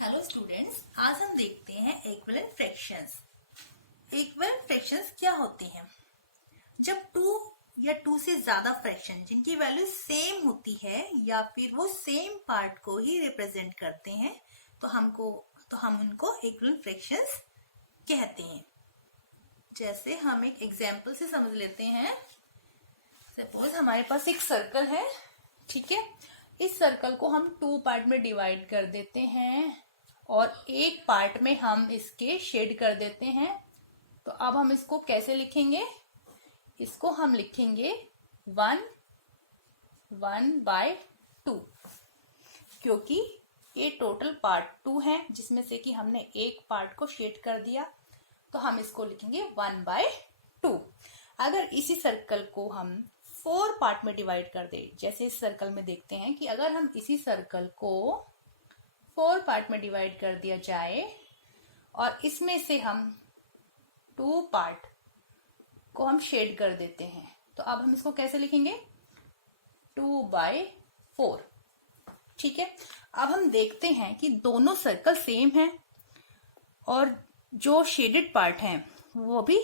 Hello students, आज हम देखते हैं इक्विवेलेंट फ्रैक्शंस। इक्विवेलेंट फ्रैक्शंस क्या होते हैं? जब टू या टू से ज्यादा फ्रैक्शन जिनकी वैल्यू सेम होती है या फिर वो सेम पार्ट को ही रिप्रेजेंट करते हैं तो हम उनको इक्विवेलेंट फ्रैक्शंस कहते हैं। जैसे हम एक एग्जांपल से समझ लेते हैं। सपोज हमारे पास एक सर्कल है, ठीक है। इस सर्कल को हम टू पार्ट में डिवाइड कर देते हैं और एक पार्ट में हम इसके शेड कर देते हैं। तो अब हम इसको कैसे लिखेंगे? इसको हम लिखेंगे 1/2, क्योंकि ये टोटल पार्ट 2 है जिसमें से कि हमने एक पार्ट को शेड कर दिया, तो हम इसको लिखेंगे 1/2। अगर इसी सर्कल को हम 4 पार्ट में डिवाइड कर दे, जैसे इस सर्कल में देखते हैं कि अगर हम इसी सर्कल को 4 पार्ट में डिवाइड कर दिया जाए और इसमें से हम 2 पार्ट को हम शेड कर देते हैं, तो अब हम इसको कैसे लिखेंगे? 2/4, ठीक है। अब हम देखते हैं कि दोनों सर्कल सेम हैं और जो शेडेड पार्ट है वो भी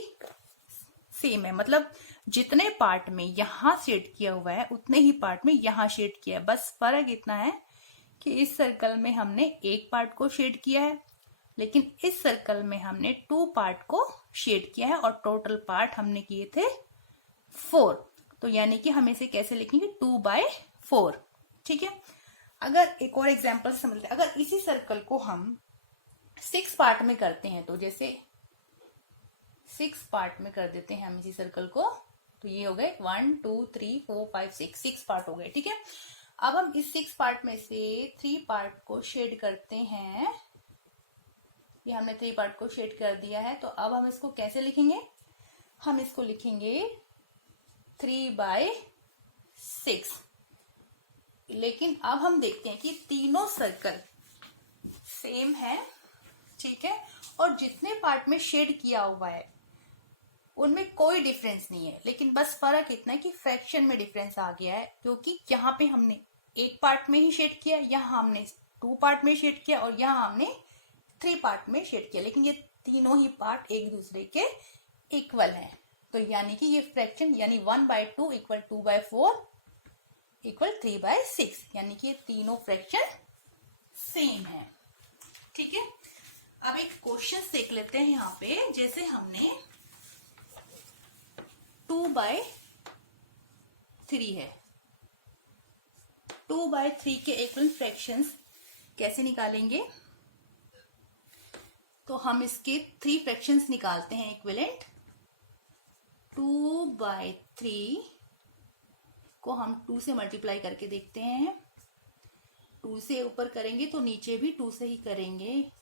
सेम है, मतलब जितने पार्ट में यहां शेड किया हुआ है उतने ही पार्ट में यहां शेड किया है। बस फर्क इतना है कि इस सर्कल में हमने एक पार्ट को शेड किया है, लेकिन इस सर्कल में हमने 2 पार्ट को शेड किया है और टोटल पार्ट हमने किए थे 4। तो यानी कि हम इसे कैसे लिखेंगे? 2/4, ठीक है। अगर एक और एग्जांपल समझ लेते हैं, अगर इसी सर्कल को हम 6 पार्ट में करते हैं, तो जैसे 6 पार्ट में कर देते हैं हम इसी सर्कल को, तो ये हो गए 1 2 3 4 5 6 पार्ट हो गए, ठीक है। अब हम इस 6 पार्ट में से 3 पार्ट को शेड करते हैं। ये हमने 3 पार्ट को शेड कर दिया है, तो अब हम इसको कैसे लिखेंगे? हम इसको लिखेंगे 3/6। लेकिन अब हम देखते हैं कि तीनों सर्कल सेम है, ठीक है, और जितने पार्ट में शेड किया हुआ है उनमें कोई डिफरेंस नहीं है, लेकिन बस फर्क इतना है कि फ्रैक्शन में डिफरेंस आ गया है, क्योंकि यहाँ पे हमने एक पार्ट में ही शेड किया, यहाँ हमने 2 पार्ट में शेड किया और यहाँ हमने 3 पार्ट में शेड किया, लेकिन ये तीनों ही पार्ट एक दूसरे के इक्वल हैं। तो यानी कि ये फ्रैक्शन यानी 1/2 इक्वल 2/4 इक्वल 3/6, यानी कि ये तीनों फ्रैक्शन सेम है, ठीक है। अब एक क्वेश्चन देख लेते हैं यहाँ पे। जैसे हमने 2/3 है, 2/3 के इक्विवेलेंट फ्रैक्शंस कैसे निकालेंगे? तो हम इसके 3 फ्रैक्शंस निकालते हैं इक्विवेलेंट। 2/3 को हम 2 से मल्टीप्लाई करके देखते हैं। 2 से ऊपर करेंगे तो नीचे भी 2 से ही करेंगे।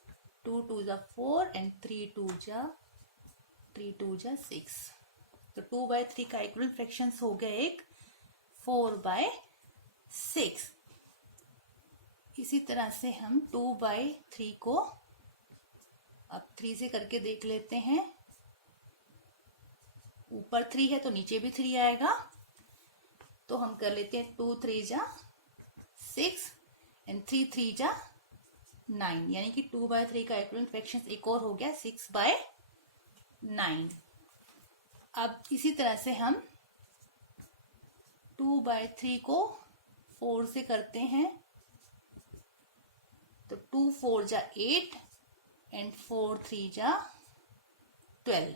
2 2 जा 4 एंड 3 2 जा 6। तो 2/3 का इक्विवेलेंट फ्रैक्शंस हो गया एक 4/6। इसी तरह से हम 2/3 को अब 3 से करके देख लेते हैं। ऊपर 3 है तो नीचे भी 3 आएगा, तो हम कर लेते हैं 2 3 जा 6 एंड 3 3 जा 9, यानी कि 2/3 का इक्विवेलेंट फ्रैक्शंस एक और हो गया 6/9। अब इसी तरह से हम 2/3 को 4 से करते हैं, तो 2 4 जा 8 एंड 4 3 जा 12,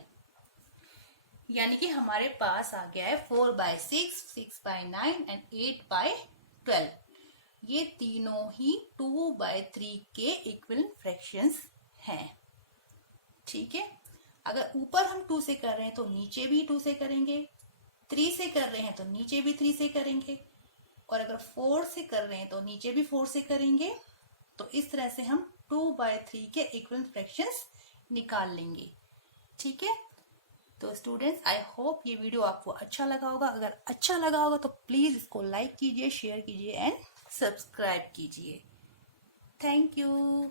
यानी कि हमारे पास आ गया है 4/6, 6/9 एंड 8/12। ये तीनों ही 2/3 के इक्विवेलेंट फ्रैक्शंस हैं, ठीक है। अगर ऊपर हम 2 से कर रहे हैं तो नीचे भी 2 से करेंगे, 3 से कर रहे हैं तो नीचे भी 3 से करेंगे, और अगर 4 से कर रहे हैं तो नीचे भी 4 से करेंगे। तो इस तरह से हम 2/3 के इक्विवेलेंट फ्रैक्शंस निकाल लेंगे, ठीक है। तो स्टूडेंट्स, आई होप ये वीडियो आपको अच्छा लगा होगा। अगर अच्छा लगा होगा तो प्लीज इसको लाइक कीजिए, शेयर कीजिए एंड सब्सक्राइब कीजिए। Thank you.